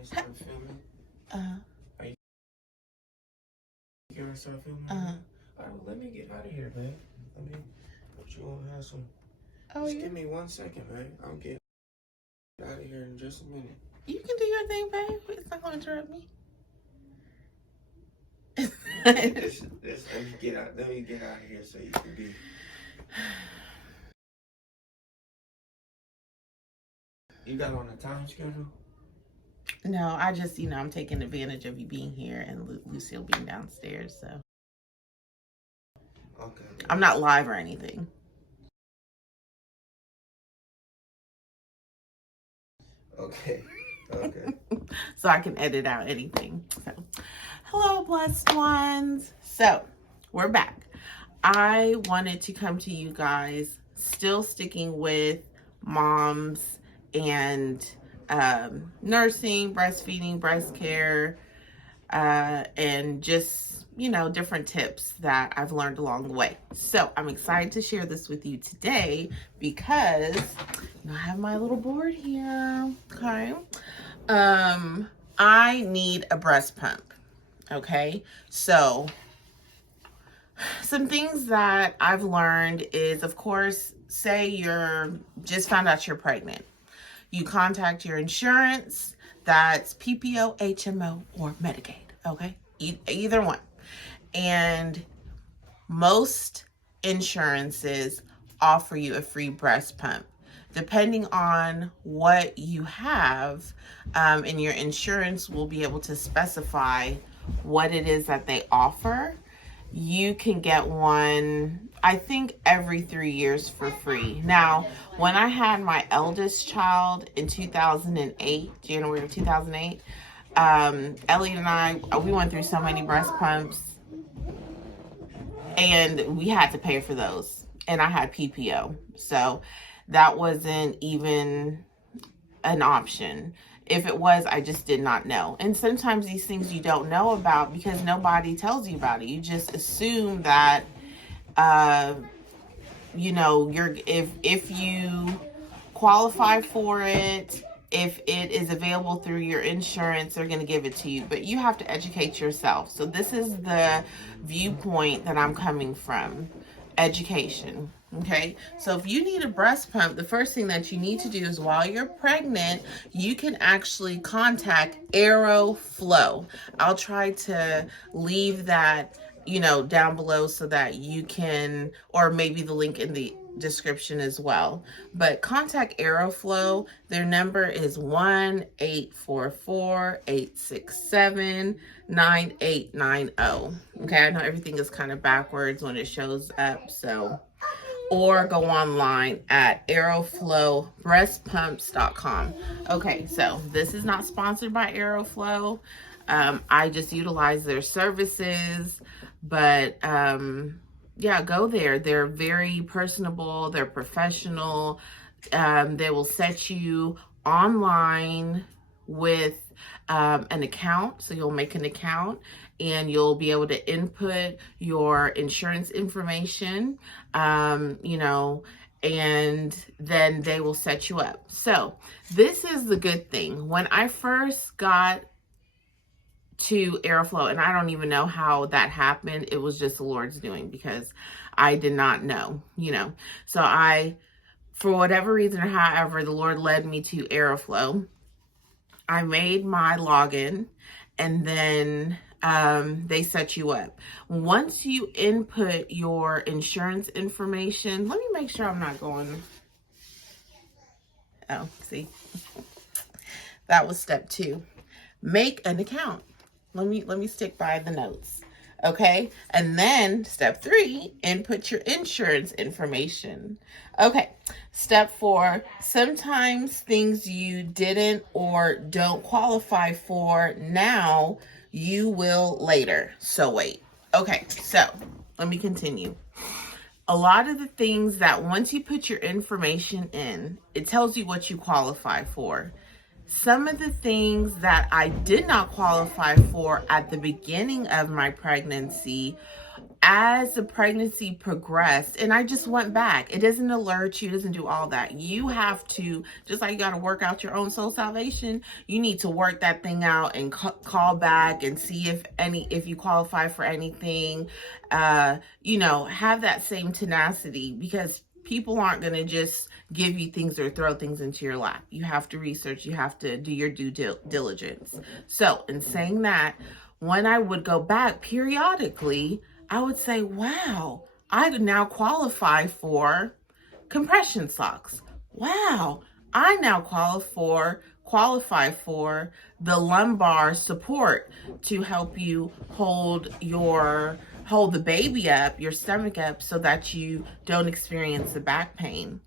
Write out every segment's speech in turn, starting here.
ready to start filming? Are you gonna start filming? Alright, well, let me get out of here, babe. Let me put you on have some. Just give me 1 second, babe. I'll get out of here in just a minute. You can do your thing, babe. It's not gonna interrupt me. Let me get out. Let me get out of here so you can be. You got on a time schedule? No, I just, I'm taking advantage of you being here and Lucille being downstairs, so. Okay. I'm not live or anything. Okay. Okay. So I can edit out anything. So, hello, blessed ones. So, we're back. I wanted to come to you guys, still sticking with moms and nursing, breastfeeding, breast care, and just, different tips that I've learned along the way. So I'm excited to share this with you today because I have my little board here. Okay. I need a breast pump. Okay. So some things that I've learned is, of course, say you're just found out you're pregnant. You contact your insurance. That's PPO, HMO, or Medicaid. Okay. Either one. And most insurances offer you a free breast pump. Depending on what you have, and your insurance will be able to specify what it is that they offer. You can get one, I think, every 3 years for free. Now, when I had my eldest child in 2008, January of 2008, Elliot and I, we went through so many breast pumps, and we had to pay for those. And I had PPO, so that wasn't even an option. If it was, I just did not know. And sometimes these things you don't know about because nobody tells you about it. You just assume that, if you qualify for it, if it is available through your insurance, they're going to give it to you. But you have to educate yourself. So this is the viewpoint that I'm coming from. Education. Okay, so if you need a breast pump, the first thing that you need to do is while you're pregnant, you can actually contact Aeroflow. I'll try to leave that, down below so that you can, or maybe the link in the description as well. But contact Aeroflow. Their number is 1-844-867-9890. Okay, I know everything is kind of backwards when it shows up, so. Or go online at aeroflowbreastpumps.com. Okay, so this is not sponsored by Aeroflow. I just utilize their services, but go there. They're very personable. They're professional. They will set you online with an account. So you'll make an account and you'll be able to input your insurance information, and then they will set you up. So this is the good thing. When I first got to Aeroflow, and I don't even know how that happened, it was just the Lord's doing because I did not know, So for whatever reason, however, the Lord led me to Aeroflow. I made my login, and then they set you up. Once you input your insurance information, let me make sure I'm not going. Oh, see, that was step 2. Make an account. Let me stick by the notes. Okay, and then step 3, input your insurance information. Okay, step 4, sometimes things you didn't or don't qualify for now, you will later. So wait. Okay, so let me continue. A lot of the things that once you put your information in, it tells you what you qualify for. Some of the things that I did not qualify for at the beginning of my pregnancy, as the pregnancy progressed, and I just went back, it doesn't alert you, it doesn't do all that. You have to, just like you got to work out your own soul salvation, you need to work that thing out and call back and see if you qualify for anything. You know, have that same tenacity, because people aren't going to just give you things or throw things into your lap. You have to research, you have to do your due diligence. So in saying that, when I would go back periodically, I would say, wow, I now qualify for compression socks. Wow, I now qualify for the lumbar support to help you hold the baby up, your stomach up, so that you don't experience the back pain.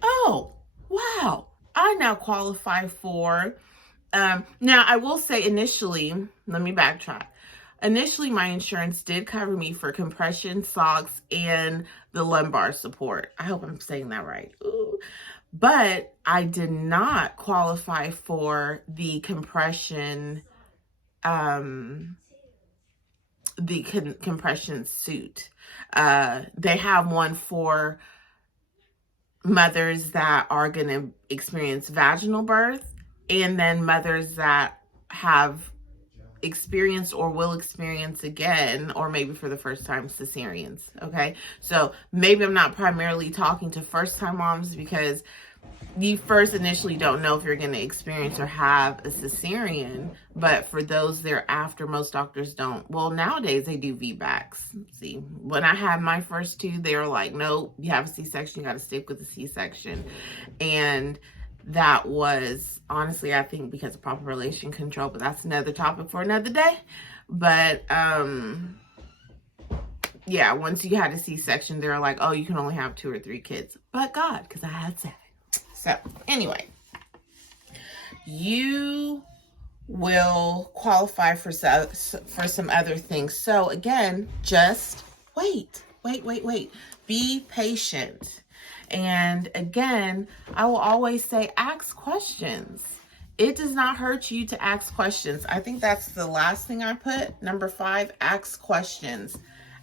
Oh, wow, I now qualify for, now I will say initially, let me backtrack. Initially, my insurance did cover me for compression socks and the lumbar support. I hope I'm saying that right. Ooh. But I did not qualify for the compression, compression suit. They have one for mothers that are going to experience vaginal birth, and then mothers that have experienced or will experience again, or maybe for the first time, cesareans. Okay, so maybe I'm not primarily talking to first time moms, because you first initially don't know if you're going to experience or have a cesarean, but for those thereafter, most doctors don't. Well, nowadays they do VBACs. See, when I had my first two, they were like, nope, you have a C-section, you got to stick with the C-section. And that was, honestly, I think because of population control, but that's another topic for another day. But yeah, once you had a C-section, they were like, oh, you can only have 2 or 3 kids. But God, because I had 7. So anyway, you will qualify for some other things. So again, just wait. Be patient. And again, I will always say, ask questions. It does not hurt you to ask questions. I think that's the last thing I put. Number 5, ask questions.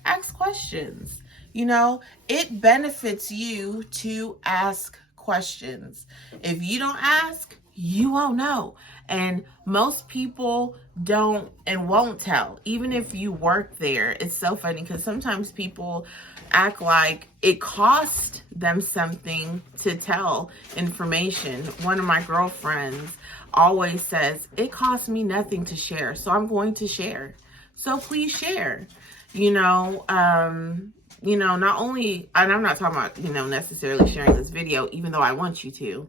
Ask questions. You know, it benefits you to ask questions. If you don't ask, you won't know. And most people don't and won't tell, even if you work there. It's so funny because sometimes people act like it cost them something to tell information. One of my girlfriends always says, it costs me nothing to share, so I'm going to share. So please share. Not only, and I'm not talking about, necessarily sharing this video, even though I want you to,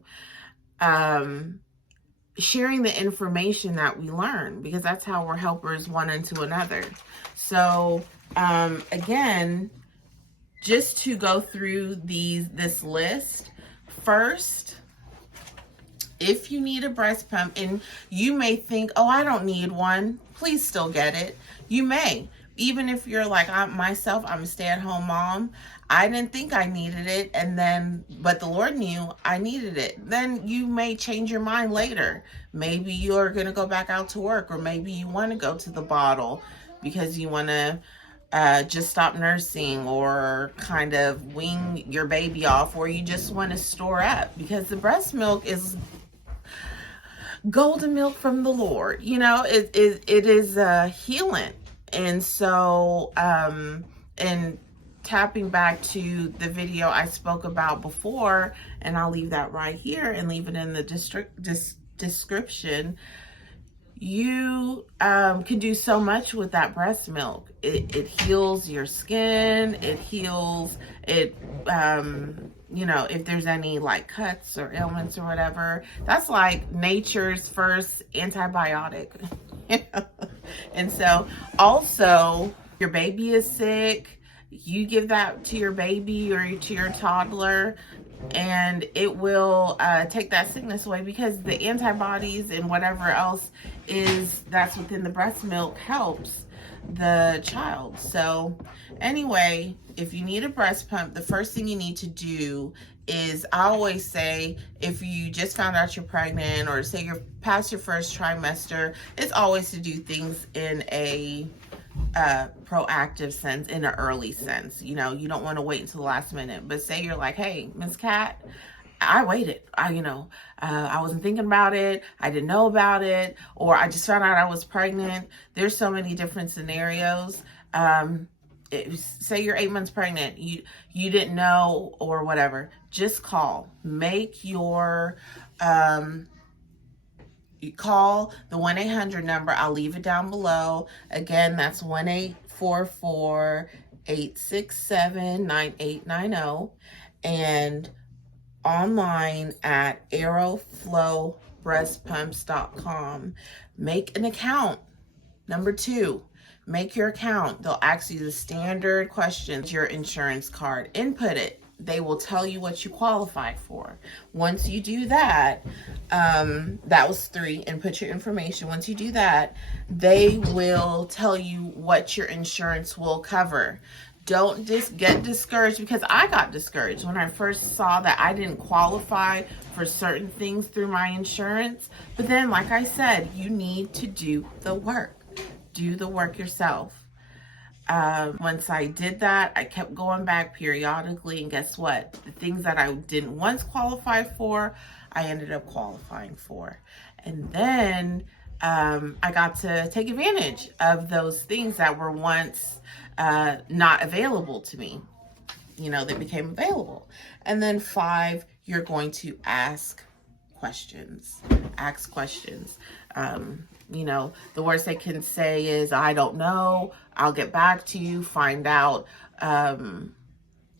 sharing the information that we learn, because that's how we're helpers one unto another. So, again, just to go through this list, first, if you need a breast pump, and you may think, oh, I don't need one, please still get it. You may. Even if you're like, I'm a stay-at-home mom, I didn't think I needed it, but the Lord knew I needed it. Then you may change your mind later. Maybe you're going to go back out to work, or maybe you want to go to the bottle because you want to just stop nursing, or kind of wean your baby off, or you just want to store up, because the breast milk is golden milk from the Lord. It is healing. And so, and tapping back to the video I spoke about before, and I'll leave that right here and leave it in the description. You can do so much with that breast milk. It heals your skin. It heals it. If there's any like cuts or ailments or whatever, that's like nature's first antibiotic. And so also, your baby is sick, you give that to your baby or to your toddler, and it will take that sickness away, because the antibodies and whatever else that's within the breast milk helps the child. So anyway, if you need a breast pump, the first thing you need to do is, I always say, if you just found out you're pregnant, or say you're past your first trimester, it's always to do things in a proactive sense, in an early sense. You know, you don't want to wait until the last minute. But say you're like, hey, Miss Cat, I waited. I wasn't thinking about it. I didn't know about it, or I just found out I was pregnant. There's so many different scenarios. Say you're 8 months pregnant, you didn't know or whatever. Just call. Make your you call the 1-800 number. I'll leave it down below. Again, that's 1-844-867-9890, and online at aeroflowbreastpumps.com. Make an account. Number 2, make your account. They'll ask you the standard questions, your insurance card, input it. They will tell you what you qualify for. Once you do that, that was 3, input your information. Once you do that, they will tell you what your insurance will cover. Don't just get discouraged, because I got discouraged when I first saw that I didn't qualify for certain things through my insurance. But then, like I said, you need to do the work. Do the work yourself. Once I did that, I kept going back periodically, and guess what? The things that I didn't once qualify for, I ended up qualifying for. And then I got to take advantage of those things that were once not available to me. You know, they became available. And then 5, you're going to ask questions. Ask questions. You know, the worst they can say is, I don't know, I'll get back to you, find out,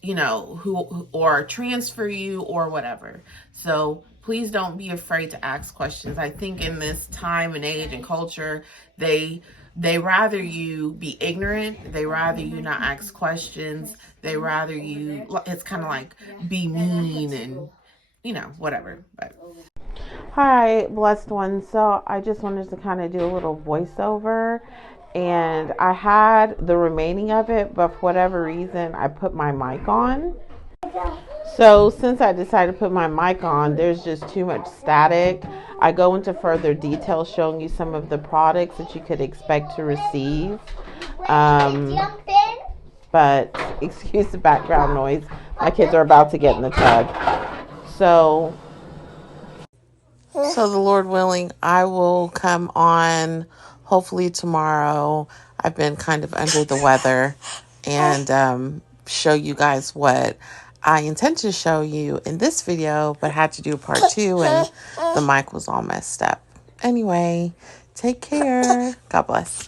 you know, who, or transfer you or whatever. So please don't be afraid to ask questions. I think in this time and age and culture, they rather you be ignorant. They rather you not ask questions. They rather you, it's kind of like, be mean and, you know, whatever. But hi, blessed one. So I just wanted to kind of do a little voiceover, and I had the remaining of it, but for whatever reason, I put my mic on. So since I decided to put my mic on, there's just too much static. I go into further detail showing you some of the products that you could expect to receive. But excuse the background noise. My kids are about to get in the tub. So the Lord willing, I will come on hopefully tomorrow. I've been kind of under the weather, and show you guys what I intend to show you in this video, but had to do part 2, and the mic was all messed up. Anyway, take care. God bless.